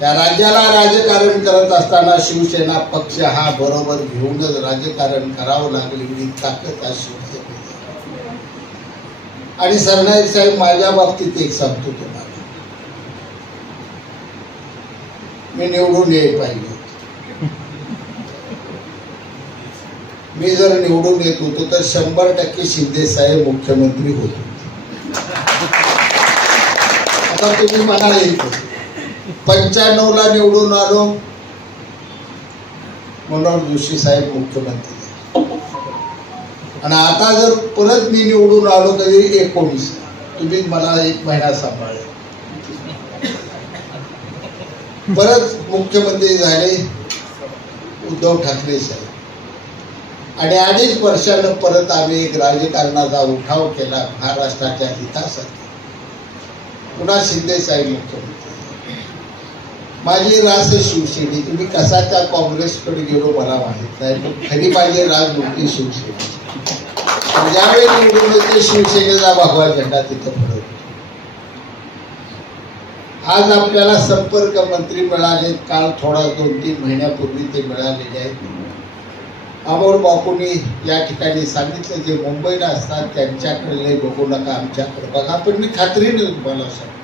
या राज्याला राजकारण करत असताना शिवसेना पक्ष हा बरोबर घेऊनच राजकारण करावं लागेल एवढी ताकद आज शिवसेनेची। आणि सरनाईक साहेब, माझ्या बाबतीत एक सांगतो तुम्हाला, मी निवडून यायला पाहिजे। मी जर निवडून येत होतो तर 100% शिंदे साहेब मुख्यमंत्री होते। आता तुम्ही म्हणाल 95 ला निवडून आलो, मनोहर जोशी साहेब मुख्यमंत्री, आणि आता जर परत मी निवडून आलो तरी 19, तुम्ही मला 1 महिना सांभाळले, परत मुख्यमंत्री झाले उद्धव ठाकरे साहेब, आणि 2.5 वर्षानं परत आम्ही एक राजकारणाचा उठाव केला महाराष्ट्राच्या हितासाठी, पुन्हा शिंदे साहेब मुख्यमंत्री। माझी रास शिवसेने, तुम्ही कसा त्या काँग्रेसकडे गेलो मला माहित नाही, पण खरी माझी राज नव्हती शिवसेनेची। ज्यावेळी निवडून होते शिवसेनेचा भगवा झेंडा तिथं पडत। आज आपल्याला संपर्क मंत्री मिळाले, काल थोडा 2-3 महिन्यापूर्वी ते मिळालेले आहेत। अमोल बापूंनी या ठिकाणी सांगितलं, जे मुंबईला असतात त्यांच्याकडे बघू नका, आमच्याकडे बघा। पण मी खात्रीने तुम्हाला सांगतो,